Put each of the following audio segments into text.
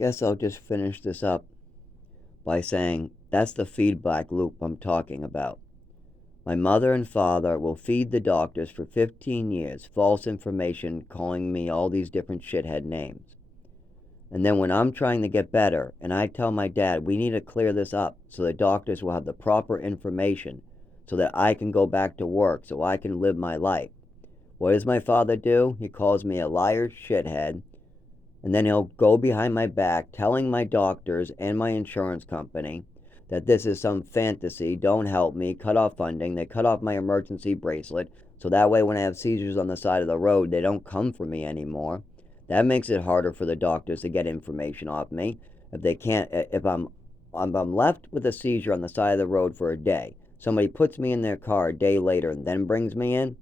guess I'll just finish this up by saying that's the feedback loop I'm talking about. My mother and father will feed the doctors for 15 years false information, calling me all these different shithead names. And then when I'm trying to get better and I tell my dad we need to clear this up so the doctors will have the proper information so that I can go back to work, so I can live my life, what does my father do? He calls me a liar, shithead, and then he'll go behind my back telling my doctors and my insurance company that this is some fantasy, don't help me, cut off funding. They cut off my emergency bracelet, so that way when I have seizures on the side of the road, they don't come for me anymore. That makes it harder for the doctors to get information off me. If they can't, if I'm left with a seizure on the side of the road for a day, somebody puts me in their car a day later and then brings me in,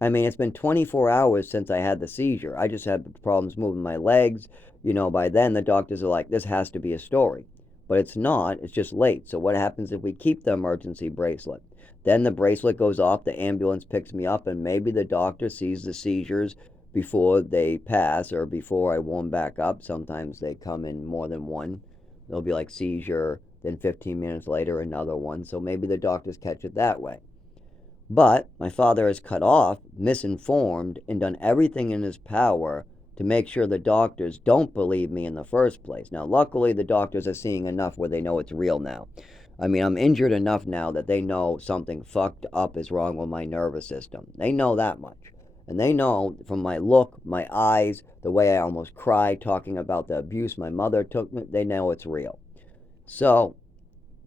I mean, it's been 24 hours since I had the seizure. I just had problems moving my legs. By then the doctors are like, this has to be a story. But it's not, it's just late. So what happens if we keep the emergency bracelet? Then the bracelet goes off, the ambulance picks me up, and maybe the doctor sees the seizures before they pass or before I warm back up. Sometimes they come in more than one. There'll be like seizure, then 15 minutes later another one. So maybe the doctors catch it that way. But my father has cut off, misinformed, and done everything in his power to make sure the doctors don't believe me in the first place. Now, luckily, the doctors are seeing enough where they know it's real now. I mean, I'm injured enough now that they know something fucked up is wrong with my nervous system. They know that much. And they know from my look, my eyes, the way I almost cried talking about the abuse my mother took me, they know it's real. So,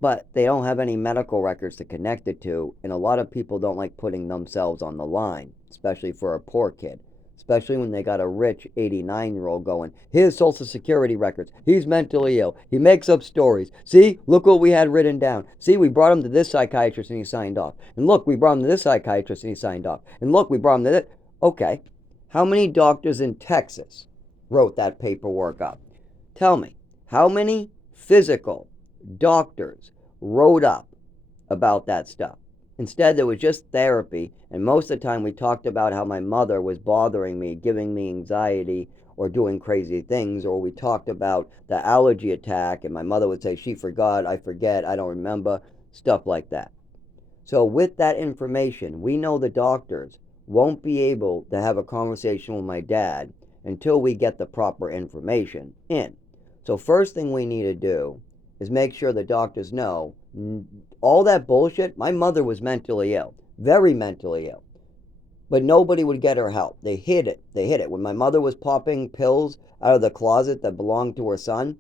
but they don't have any medical records to connect it to, and a lot of people don't like putting themselves on the line, especially for a poor kid. Especially when they got a rich 89-year-old going, here's social security records. He's mentally ill. He makes up stories. See, look what we had written down. See, we brought him to this psychiatrist and he signed off. And look, we brought him to this psychiatrist and he signed off. And look, we brought him to this. Okay, how many doctors in Texas wrote that paperwork up? Tell me, how many physical doctors wrote up about that stuff? Instead, there was just therapy, and most of the time we talked about how my mother was bothering me, giving me anxiety, or doing crazy things, or we talked about the allergy attack, and my mother would say, she forgot, I forget, I don't remember, stuff like that. So with that information, we know the doctors won't be able to have a conversation with my dad until we get the proper information in. So first thing we need to do is make sure the doctors know all that bullshit. My mother was mentally ill, very mentally ill, but nobody would get her help. They hid it. When my mother was popping pills out of the closet that belonged to her son,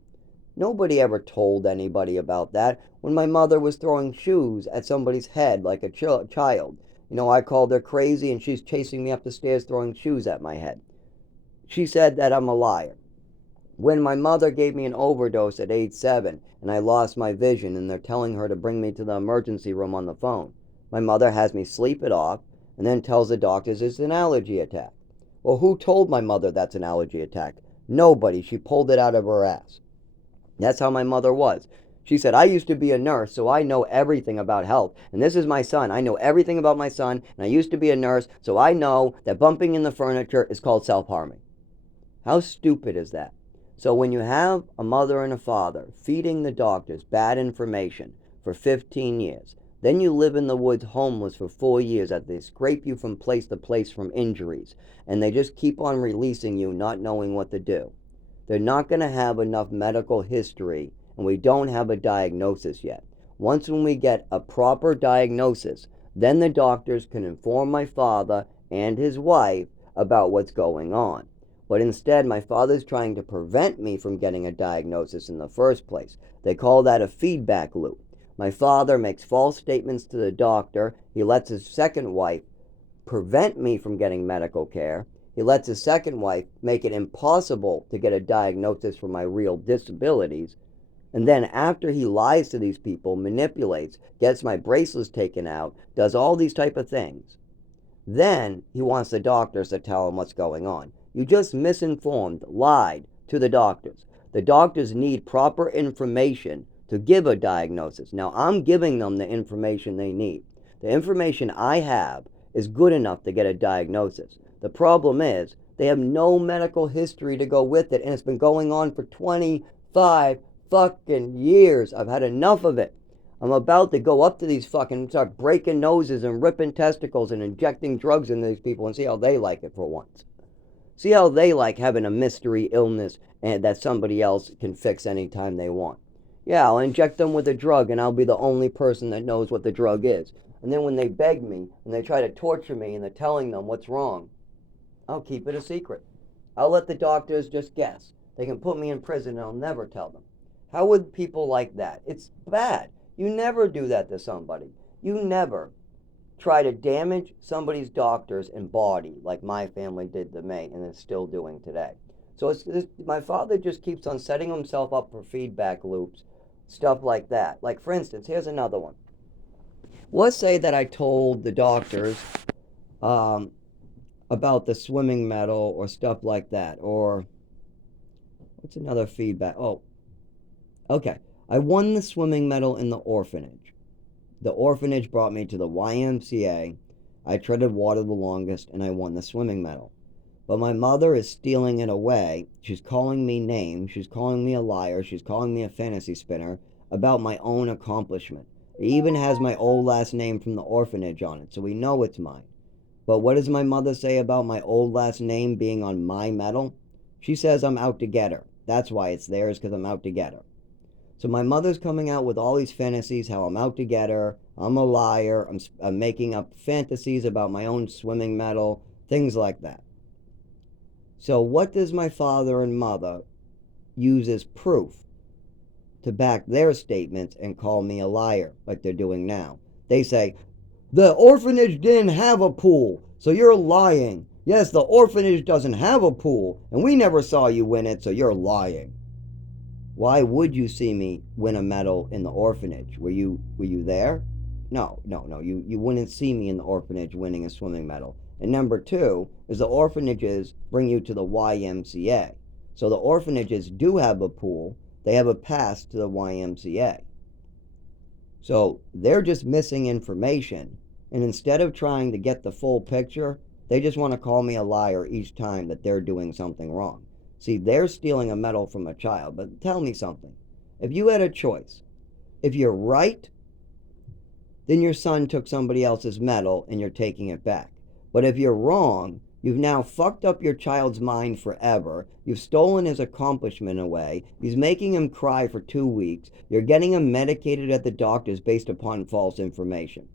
nobody ever told anybody about that. When my mother was throwing shoes at somebody's head like a child, I called her crazy and she's chasing me up the stairs throwing shoes at my head. She said that I'm a liar. When my mother gave me an overdose at age 7 and I lost my vision and they're telling her to bring me to the emergency room on the phone, my mother has me sleep it off and then tells the doctors it's an allergy attack. Well, who told my mother that's an allergy attack? Nobody. She pulled it out of her ass. That's how my mother was. She said, I used to be a nurse, so I know everything about health. And this is my son. I know everything about my son, and I used to be a nurse, so I know that bumping in the furniture is called self-harming. How stupid is that? So when you have a mother and a father feeding the doctors bad information for 15 years, then you live in the woods homeless for 4 years as they scrape you from place to place from injuries, and they just keep on releasing you not knowing what to do. They're not going to have enough medical history, and we don't have a diagnosis yet. Once when we get a proper diagnosis, then the doctors can inform my father and his wife about what's going on. But instead, my father's trying to prevent me from getting a diagnosis in the first place. They call that a feedback loop. My father makes false statements to the doctor. He lets his second wife prevent me from getting medical care. He lets his second wife make it impossible to get a diagnosis for my real disabilities. And then after he lies to these people, manipulates, gets my bracelets taken out, does all these type of things, then he wants the doctors to tell him what's going on. You just misinformed, lied to the doctors. The doctors need proper information to give a diagnosis. Now, I'm giving them the information they need. The information I have is good enough to get a diagnosis. The problem is, They have no medical history to go with it, and it's been going on for 25 fucking years. I've had enough of it. I'm about to go up to these fucking, start breaking noses and ripping testicles and injecting drugs into these people and see how they like it for once. See how they like having a mystery illness and that somebody else can fix anytime they want. Yeah, I'll inject them with a drug and I'll be the only person that knows what the drug is. And then when they beg me and they try to torture me and they're telling them what's wrong, I'll keep it a secret. I'll let the doctors just guess. They can put me in prison and I'll never tell them. How would people like that? It's bad. You never do that to somebody. You never try to damage somebody's doctors and body like my family did to me and is still doing today. So my father just keeps on setting himself up for feedback loops, stuff like that. Like, for instance, here's another one. Let's say that I told the doctors about the swimming medal or stuff like that. Or what's another feedback? Oh, okay. I won the swimming medal in the orphanage. The orphanage brought me to the YMCA. I treaded water the longest and I won the swimming medal. But my mother is stealing it away. She's calling me names. She's calling me a liar. She's calling me a fantasy spinner about my own accomplishment. It even has my old last name from the orphanage on it, so we know it's mine. But what does my mother say about my old last name being on my medal? She says I'm out to get her. That's why it's theirs, because I'm out to get her. So my mother's coming out with all these fantasies, how I'm out to get her, I'm a liar, I'm making up fantasies about my own swimming medal, things like that. So what does my father and mother use as proof to back their statements and call me a liar like they're doing now? They say, the orphanage didn't have a pool, so you're lying. Yes, the orphanage doesn't have a pool, and we never saw you win it, so you're lying. Why would you see me win a medal in the orphanage? Were you there? No. You wouldn't see me in the orphanage winning a swimming medal. And number two is the orphanages bring you to the YMCA. So the orphanages do have a pool. They have a pass to the YMCA. So they're just missing information. And instead of trying to get the full picture, they just want to call me a liar each time that they're doing something wrong. See, they're stealing a medal from a child. But tell me something. If you had a choice, if you're right, then your son took somebody else's medal and you're taking it back. But if you're wrong, you've now fucked up your child's mind forever. You've stolen his accomplishment away. He's making him cry for 2 weeks. You're getting him medicated at the doctors based upon false information.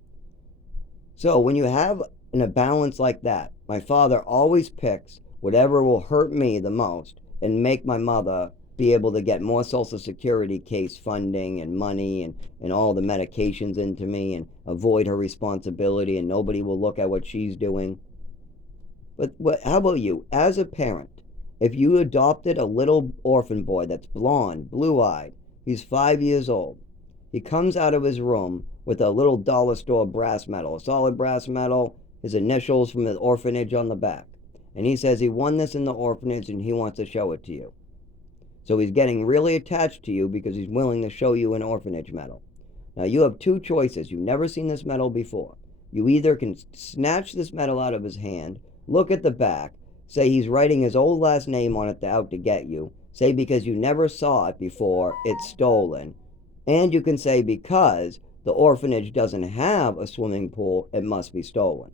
So when you have a balance like that, my father always picks whatever will hurt me the most and make my mother be able to get more Social Security case funding and money and all the medications into me and avoid her responsibility, and nobody will look at what she's doing. But how about you? As a parent, if you adopted a little orphan boy that's blonde, blue-eyed, he's 5 years old, he comes out of his room with a little dollar store brass medal, a solid brass medal, his initials from the orphanage on the back. And he says he won this in the orphanage and he wants to show it to you. So he's getting really attached to you because he's willing to show you an orphanage medal. Now you have two choices. You've never seen this medal before. You either can snatch this medal out of his hand, look at the back, say he's writing his old last name on it out to get you, say because you never saw it before, it's stolen, and you can say because the orphanage doesn't have a swimming pool, it must be stolen.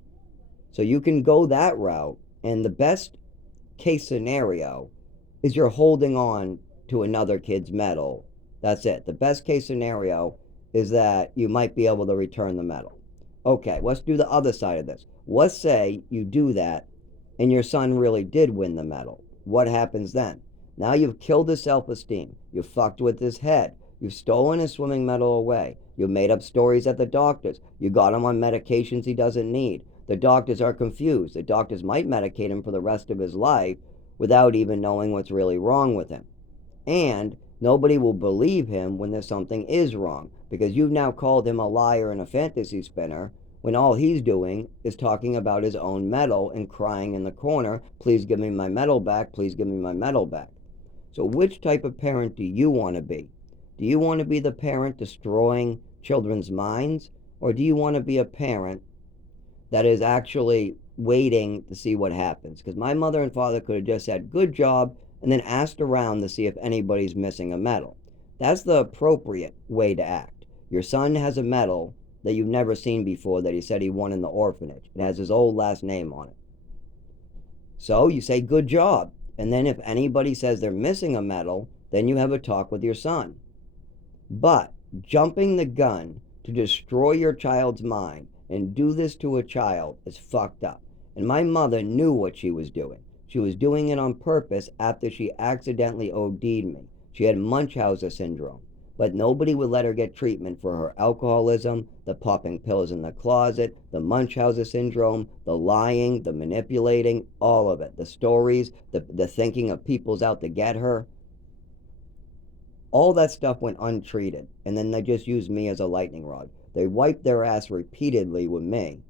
So you can go that route, and the best case scenario is you're holding on to another kid's medal. That's it. The best case scenario is that you might be able to return the medal. Okay, let's do the other side of this. Let's say you do that and your son really did win the medal. What happens then? Now you've killed his self-esteem. You've fucked with his head. You've stolen his swimming medal away. You made up stories at the doctors. You got him on medications he doesn't need. The doctors are confused. The doctors might medicate him for the rest of his life without even knowing what's really wrong with him. And nobody will believe him when there's something is wrong, because you've now called him a liar and a fantasy spinner when all he's doing is talking about his own medal and crying in the corner, please give me my medal back, please give me my medal back. So which type of parent do you want to be? Do you want to be the parent destroying children's minds, or do you want to be a parent that is actually waiting to see what happens. Because my mother and father could have just said, good job, and then asked around to see if anybody's missing a medal. That's the appropriate way to act. Your son has a medal that you've never seen before that he said he won in the orphanage. It has his old last name on it. So you say, good job. And then if anybody says they're missing a medal, then you have a talk with your son. But jumping the gun to destroy your child's mind and do this to a child is fucked up. And my mother knew what she was doing. She was doing it on purpose after she accidentally OD'd me. She had Munchausen syndrome. But nobody would let her get treatment for her alcoholism, the popping pills in the closet, the Munchausen syndrome, the lying, the manipulating, all of it. The stories, the thinking of people's out to get her. All that stuff went untreated, and then they just used me as a lightning rod. They wiped their ass repeatedly with me.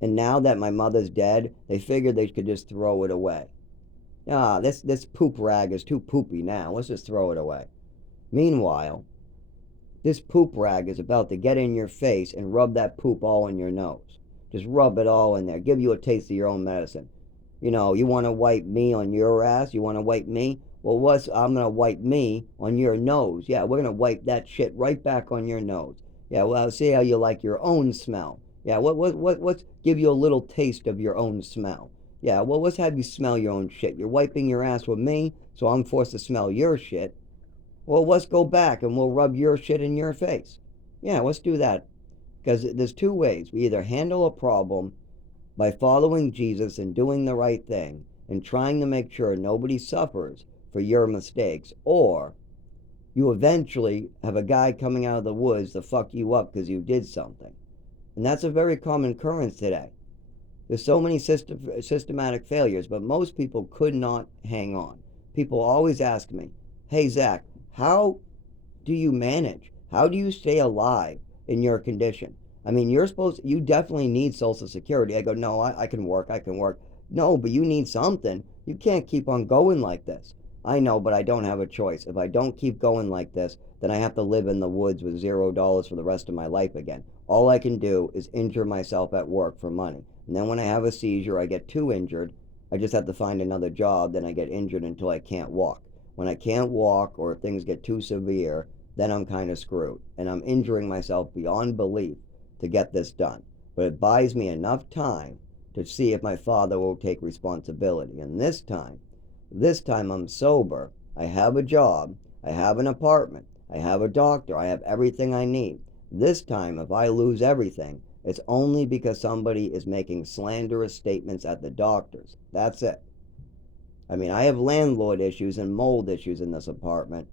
And now that my mother's dead, they figured they could just throw it away. This poop rag is too poopy now. Let's just throw it away. Meanwhile, this poop rag is about to get in your face and rub that poop all in your nose. Just rub it all in there. Give you a taste of your own medicine. You want to wipe me on your ass? You want to wipe me? Well, I'm going to wipe me on your nose. Yeah, we're going to wipe that shit right back on your nose. Yeah, well, I'll see how you like your own smell. Yeah, what's give you a little taste of your own smell. Yeah, well, let's have you smell your own shit. You're wiping your ass with me, so I'm forced to smell your shit. Well, let's go back and we'll rub your shit in your face. Yeah, let's do that. Because there's two ways. We either handle a problem by following Jesus and doing the right thing and trying to make sure nobody suffers for your mistakes, or you eventually have a guy coming out of the woods to fuck you up because you did something. And that's a very common occurrence today. There's so many systematic failures, but most people could not hang on. People always ask me, hey, Zach, how do you manage? How do you stay alive in your condition? I mean, you definitely need Social Security. I go, no, I can work. No, but you need something. You can't keep on going like this. I know, but I don't have a choice. If I don't keep going like this, then I have to live in the woods with $0 for the rest of my life again. All I can do is injure myself at work for money. And then when I have a seizure, I get too injured. I just have to find another job. Then I get injured until I can't walk. When I can't walk or if things get too severe, then I'm kind of screwed. And I'm injuring myself beyond belief to get this done. But it buys me enough time to see if my father will take responsibility. And this time I'm sober. I have a job. I have an apartment. I have a doctor. I have everything I need. This time, if I lose everything, it's only because somebody is making slanderous statements at the doctors. That's it. I mean, I have landlord issues and mold issues in this apartment,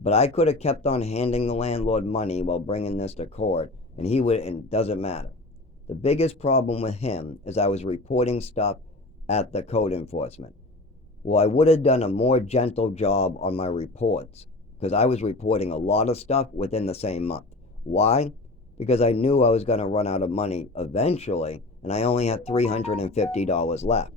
but I could have kept on handing the landlord money while bringing this to court, and it doesn't matter. The biggest problem with him is I was reporting stuff at the code enforcement. Well, I would have done a more gentle job on my reports because I was reporting a lot of stuff within the same month. Why? Because I knew I was going to run out of money eventually, and I only had $350 left.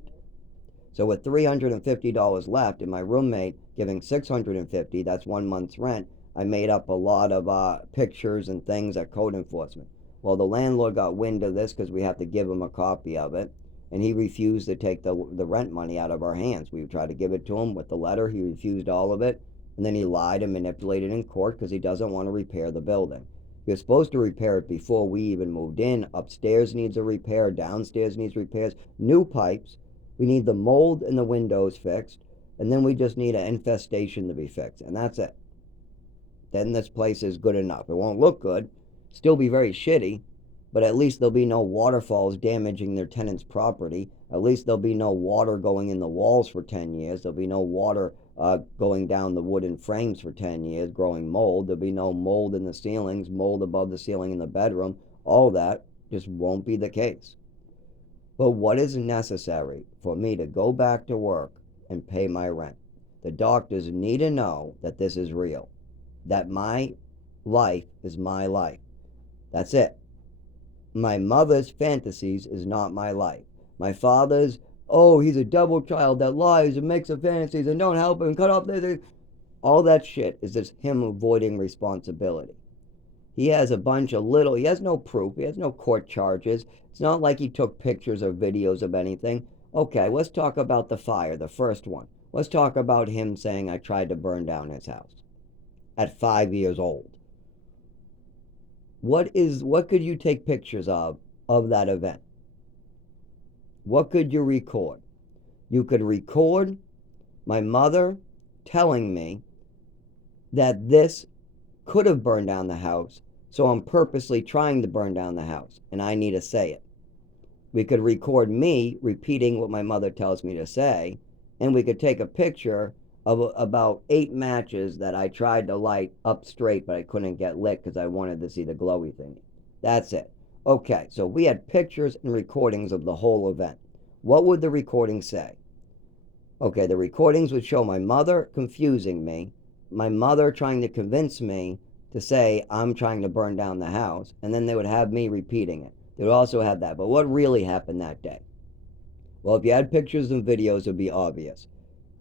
So with $350 left and my roommate giving $650, that's 1 month's rent, I made up a lot of pictures and things at code enforcement. Well, the landlord got wind of this because we have to give him a copy of it, and he refused to take the rent money out of our hands. We tried to give it to him with the letter. He refused all of it, and then he lied and manipulated in court because he doesn't want to repair the building. He was supposed to repair it before we even moved in. Upstairs needs a repair. Downstairs needs repairs. New pipes. We need the mold in the windows fixed. And then we just need an infestation to be fixed. And that's it. Then this place is good enough. It won't look good. Still be very shitty. But at least there'll be no waterfalls damaging their tenant's property. At least there'll be no water going in the walls for 10 years. There'll be no water going down the wooden frames for 10 years, growing mold. There'll be no mold in the ceilings, mold above the ceiling in the bedroom. All that just won't be the case. But what is necessary for me to go back to work and pay my rent? The doctors need to know that this is real, that my life is my life. That's it. My mother's fantasies is not my life. My father's, oh, he's a devil child that lies and makes up fantasies and don't help him cut off this. All that shit is just him avoiding responsibility. He has a bunch of little, he has no proof, he has no court charges. It's not like he took pictures or videos of anything. Okay, let's talk about the fire, the first one. Let's talk about him saying I tried to burn down his house at 5 years old. What could you take pictures of that event? What could you record? You could record my mother telling me that this could have burned down the house, so I'm purposely trying to burn down the house, and I need to say it. We could record me repeating what my mother tells me to say, and we could take a picture of about 8 matches that I tried to light up straight, but I couldn't get lit because I wanted to see the glowy thing. That's it. Okay, so we had pictures and recordings of the whole event. What would the recordings say? Okay, the recordings would show my mother confusing me, my mother trying to convince me to say I'm trying to burn down the house, and then they would have me repeating it. They would also have that. But what really happened that day? Well, if you had pictures and videos, it would be obvious.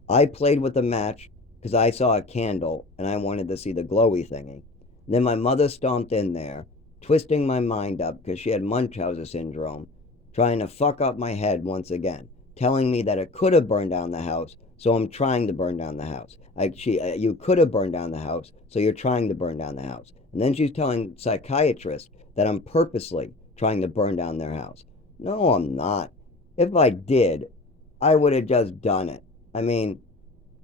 I played with the match because I saw a candle and I wanted to see the glowy thingy. And then my mother stomped in there, twisting my mind up because she had Munchausen syndrome, trying to fuck up my head once again, telling me that it could have burned down the house, so I'm trying to burn down the house. You could have burned down the house, so you're trying to burn down the house. And then she's telling psychiatrists that I'm purposely trying to burn down their house. No, I'm not. If I did, I would have just done it. I mean,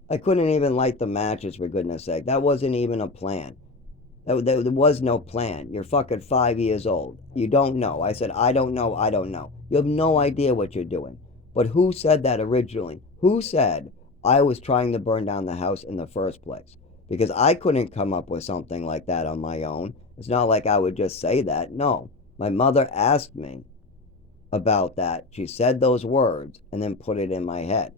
I couldn't even light the matches, for goodness sake. That wasn't even a plan. There was no plan. You're fucking 5 years old. You don't know. I said, I don't know, I don't know. You have no idea what you're doing. But who said that originally? Who said I was trying to burn down the house in the first place? Because I couldn't come up with something like that on my own. It's not like I would just say that. No. My mother asked me about that. She said those words and then put it in my head.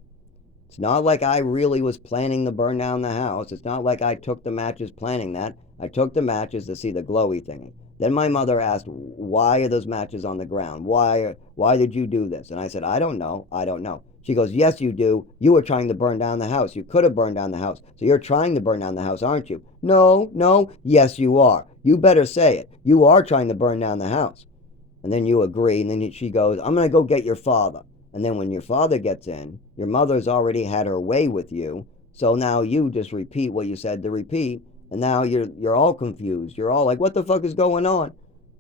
It's not like I really was planning to burn down the house. It's not like I took the matches planning that. I took the matches to see the glowy thingy. Then my mother asked, why are those matches on the ground? Why did you do this? And I said, I don't know. I don't know. She goes, yes, you do. You were trying to burn down the house. You could have burned down the house. So you're trying to burn down the house, aren't you? No, no. Yes, you are. You better say it. You are trying to burn down the house. And then you agree. And then she goes, I'm going to go get your father. And then when your father gets in, your mother's already had her way with you. So now you just repeat what you said to repeat. And now you're all confused. You're all like, what the fuck is going on?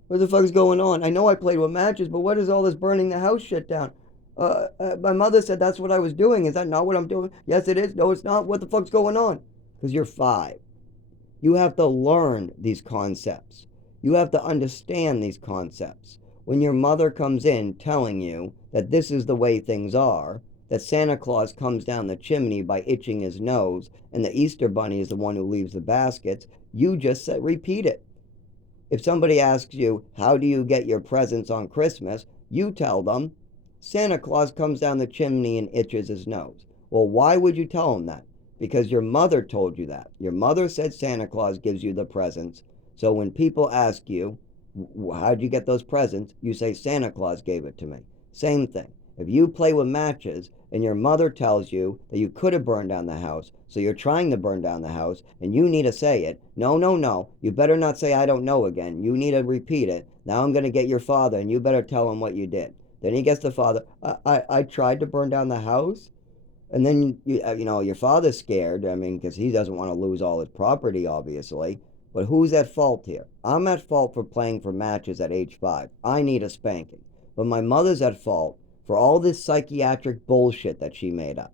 What the fuck is going on? I know I played with matches, but what is all this burning the house shit down? My mother said that's what I was doing. Is that not what I'm doing? Yes, it is. No, it's not. What the fuck's going on? Because you're 5. You have to learn these concepts. You have to understand these concepts. When your mother comes in telling you that this is the way things are, that Santa Claus comes down the chimney by itching his nose, and the Easter Bunny is the one who leaves the baskets, you just repeat it. If somebody asks you, how do you get your presents on Christmas? You tell them, Santa Claus comes down the chimney and itches his nose. Well, why would you tell them that? Because your mother told you that. Your mother said Santa Claus gives you the presents. So when people ask you, how'd you get those presents? You say, Santa Claus gave it to me. Same thing. If you play with matches and your mother tells you that you could have burned down the house, so you're trying to burn down the house, and you need to say it, no, no, no, you better not say I don't know again. You need to repeat it. Now I'm going to get your father, and you better tell him what you did. Then he gets the father, I tried to burn down the house? And then, your father's scared, I mean, because he doesn't want to lose all his property, obviously. But who's at fault here? I'm at fault for playing for matches at age 5. I need a spanking. But my mother's at fault for all this psychiatric bullshit that she made up.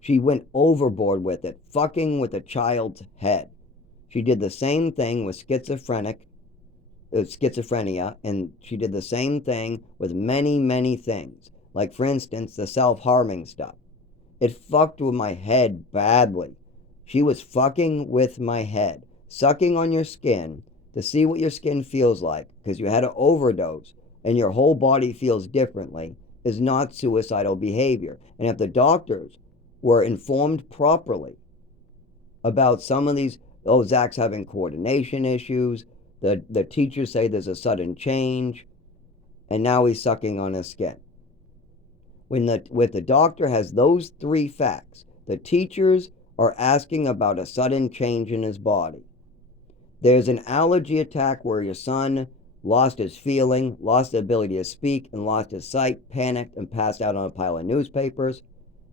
She went overboard with it, fucking with a child's head. She did the same thing with schizophrenia, and she did the same thing with many, many things. Like, for instance, the self-harming stuff. It fucked with my head badly. She was fucking with my head, sucking on your skin to see what your skin feels like, because you had an overdose and your whole body feels differently, is not suicidal behavior. And if the doctors were informed properly about some of these, Zach's having coordination issues, the teachers say there's a sudden change, and now he's sucking on his skin. When the doctor has those 3 facts, the teachers are asking about a sudden change in his body. There's an allergy attack where your son lost his feeling, lost the ability to speak, and lost his sight, panicked, and passed out on a pile of newspapers,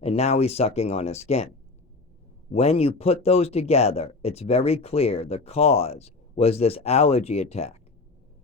and now he's sucking on his skin. When you put those together, it's very clear the cause was this allergy attack.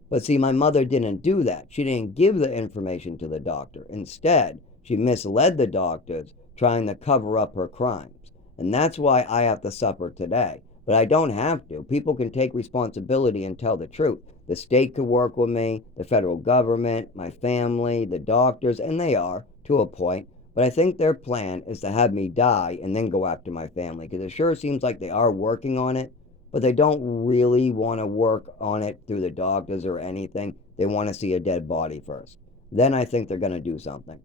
But see, my mother didn't do that. She didn't give the information to the doctor. Instead, she misled the doctors, trying to cover up her crimes. And that's why I have to suffer today. But I don't have to. People can take responsibility and tell the truth. The state could work with me, the federal government, my family, the doctors, and they are, to a point. But I think their plan is to have me die and then go after my family, because it sure seems like they are working on it, but they don't really want to work on it through the doctors or anything. They want to see a dead body first. Then I think they're going to do something.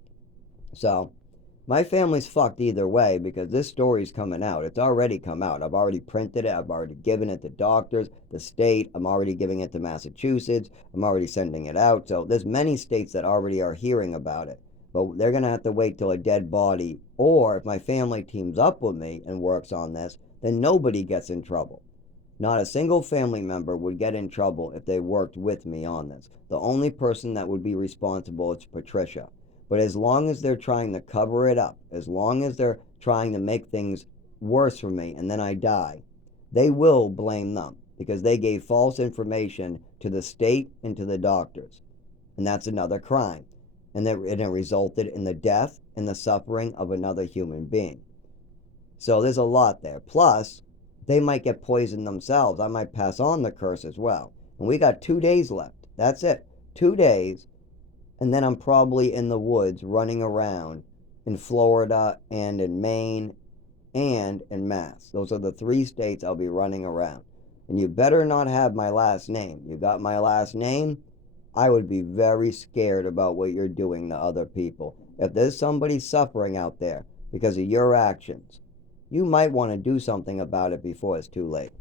So, my family's fucked either way because this story's coming out. It's already come out. I've already printed it. I've already given it to doctors, the state. I'm already giving it to Massachusetts. I'm already sending it out. So, there's many states that already are hearing about it. But they're going to have to wait till a dead body, or if my family teams up with me and works on this, then nobody gets in trouble. Not a single family member would get in trouble if they worked with me on this. The only person that would be responsible is Patricia. But as long as they're trying to cover it up, as long as they're trying to make things worse for me and then I die, they will blame them because they gave false information to the state and to the doctors. And that's another crime. And it resulted in the death and the suffering of another human being. So there's a lot there. Plus, they might get poisoned themselves. I might pass on the curse as well. And we got 2 days left. That's it. 2 days. And then I'm probably in the woods running around in Florida and in Maine and in Mass. Those are the 3 states I'll be running around. And you better not have my last name. You got my last name? I would be very scared about what you're doing to other people. If there's somebody suffering out there because of your actions, you might want to do something about it before it's too late.